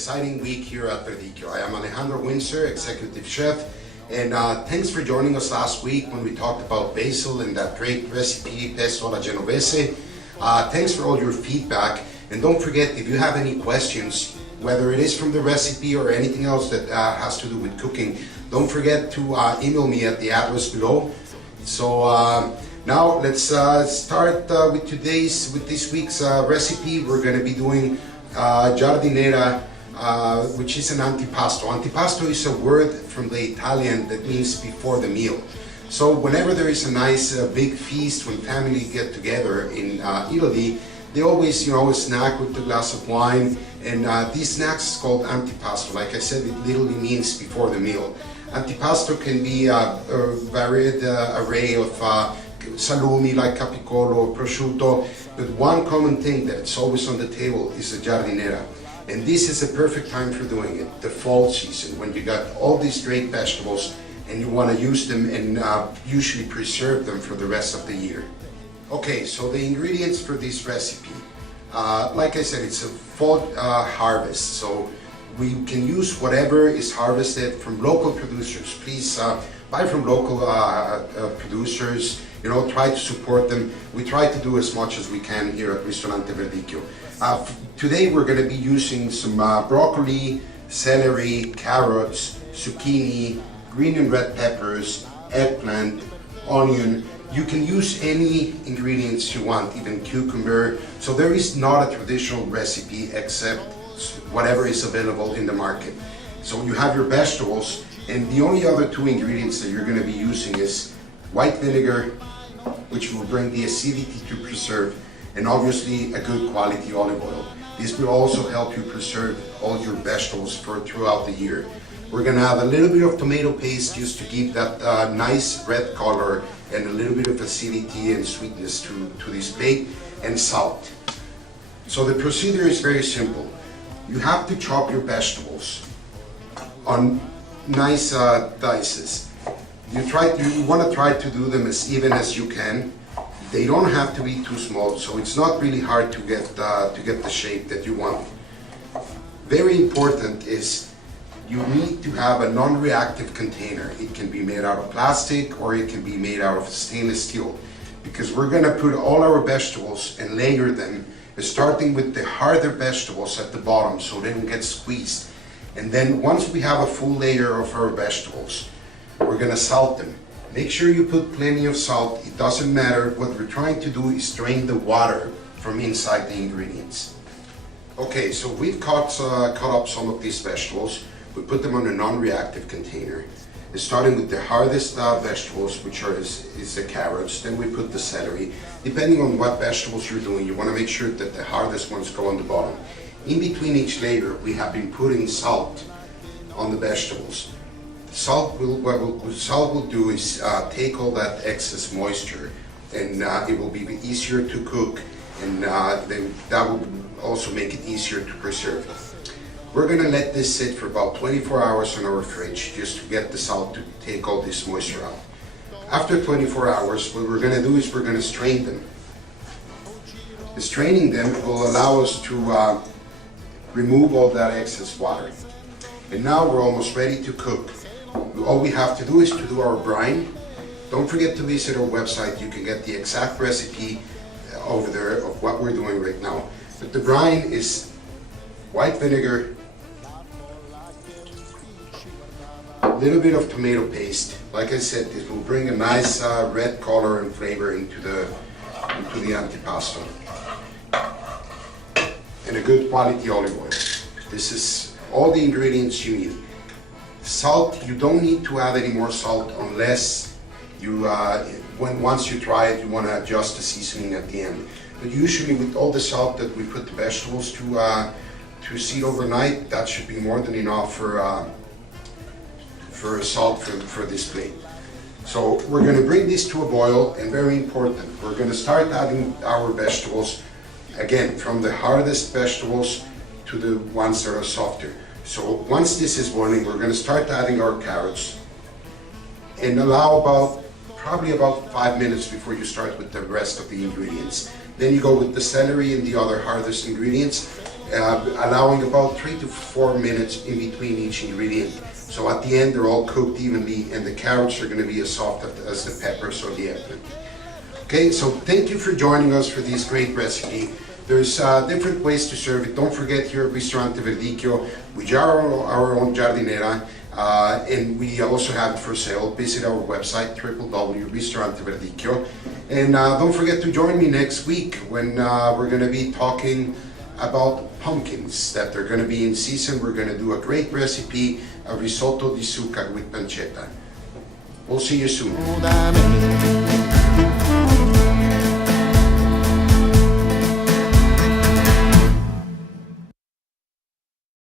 exciting week here at Verdicchio. I am Alejandro Windsor, Executive Chef, and thanks for joining us last week when we talked about basil and that great recipe, pesto alla genovese. Thanks for all your feedback, and don't forget, if you have any questions, whether it is from the recipe or anything else that has to do with cooking, don't forget to email me at the address below. So now let's start with this week's recipe. We're going to be doing giardiniera, which is an antipasto. Antipasto is a word from the Italian that means before the meal. So whenever there is a nice big feast, when family get together in Italy, they always, snack with a glass of wine, and this snack is called antipasto. Like I said, it literally means before the meal. Antipasto can be a varied array of salumi like capicolo, prosciutto, but one common thing that's always on the table is the giardiniera. And this is a perfect time for doing it, the fall season, when you got all these great vegetables and you want to use them and usually preserve them for the rest of the year. Okay, so the ingredients for this recipe, like I said, it's a fall harvest, so we can use whatever is harvested from local producers. Please buy from local producers, try to support them. We try to do as much as we can here at Ristorante Verdicchio. Today we're going to be using some broccoli, celery, carrots, zucchini, green and red peppers, eggplant, onion. You can use any ingredients you want, even cucumber. So there is not a traditional recipe except whatever is available in the market. So you have your vegetables, and the only other two ingredients that you're going to be using is white vinegar, which will bring the acidity to preserve, and obviously a good quality olive oil. This will also help you preserve all your vegetables throughout the year. We're going to have a little bit of tomato paste just to give that nice red color and a little bit of acidity and sweetness to this plate, and salt. So the procedure is very simple. You have to chop your vegetables on nice dices. You want to try to do them as even as you can. They don't have to be too small, so it's not really hard to get the shape that you want. Very important is you need to have a non-reactive container. It can be made out of plastic or it can be made out of stainless steel, because we're going to put all our vegetables and layer them, starting with the harder vegetables at the bottom so they don't get squeezed. And then once we have a full layer of our vegetables, we're going to salt them. Make sure you put plenty of salt. It doesn't matter. What we're trying to do is drain the water from inside the ingredients. Okay, so we've cut up some of these vegetables. We put them on a non-reactive container. Starting with the hardest vegetables, which is the carrots. Then we put the celery. Depending on what vegetables you're doing, you want to make sure that the hardest ones go on the bottom. In between each layer, we have been putting salt on the vegetables. What salt will do is take all that excess moisture, and it will be easier to cook, and that will also make it easier to preserve. We're going to let this sit for about 24 hours in our fridge just to get the salt to take all this moisture out. After 24 hours, what we're going to do is we're going to strain them. Straining them will allow us to remove all that excess water. And now we're almost ready to cook. All we have to do is to do our brine. Don't forget to visit our website. You can get the exact recipe over there of what we're doing right now. But the brine is white vinegar, a little bit of tomato paste. Like I said, this will bring a nice red color and flavor into the antipasto. And a good quality olive oil. This is all the ingredients you need. Salt, you don't need to add any more salt unless you, once you try it, you want to adjust the seasoning at the end. But usually with all the salt that we put the vegetables to seed overnight, that should be more than enough for salt for this plate. So we're going to bring this to a boil, and very important, we're going to start adding our vegetables, again, from the hardest vegetables to the ones that are softer. So once this is boiling, we're going to start adding our carrots, and allow probably about 5 minutes before you start with the rest of the ingredients. Then you go with the celery and the other hardest ingredients, allowing about 3 to 4 minutes in between each ingredient. So at the end, they're all cooked evenly, and the carrots are going to be as soft as the peppers or the eggplant. Okay, so thank you for joining us for this great recipe. There's different ways to serve it. Don't forget, here at Ristorante Verdicchio, we are our own giardiniera, and we also have it for sale. Visit our website, www.ristoranteverdicchio. And don't forget to join me next week when we're going to be talking about pumpkins that are going to be in season. We're going to do a great recipe, a risotto di zucca with pancetta. We'll see you soon.